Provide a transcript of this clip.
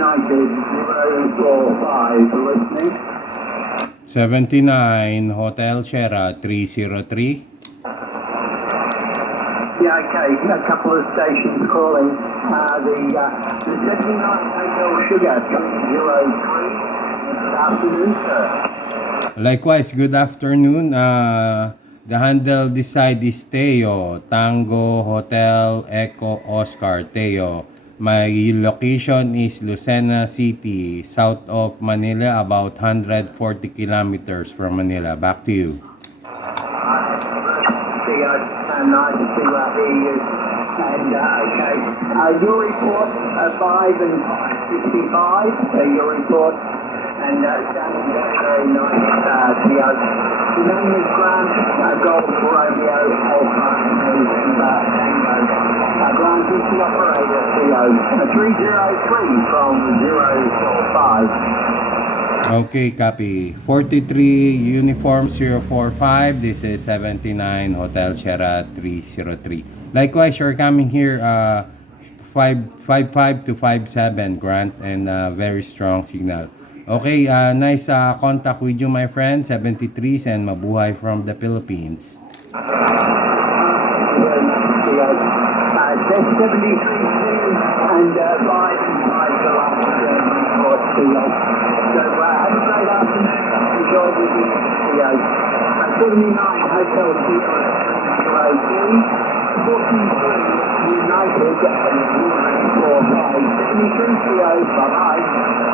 United 045, listening. 79 Hotel Sierra 303. Yeah, okay, a couple of stations calling. The 79 Hotel Sugar 303. Good afternoon, sir. Likewise, good afternoon. The handle this side is Teo, Tango Hotel Echo Oscar Teo. My location is Lucena City, south of Manila, about 140 kilometers from Manila. Back to you. Nice to hear you. And, okay, your report, 5 and 55, your report, and sounding very, very nice, Theo. The name is Grant, Golf Romeo Alpha Tango. Grant is the operator, Theo. 303 from 045. Okay, copy. 43 Uniform 045. This is 79 Hotel Sierra 303. Likewise, you're coming here 555 to 57 Grant, and very strong signal. Okay, nice contact with you, my friend. 73s and mabuhay from the Philippines. 73 and 5 the last report, Theo. So have a great afternoon. Enjoy the video. 79 Hotel Sierra 303, 43 United 4 5 73 Theo. Bye bye.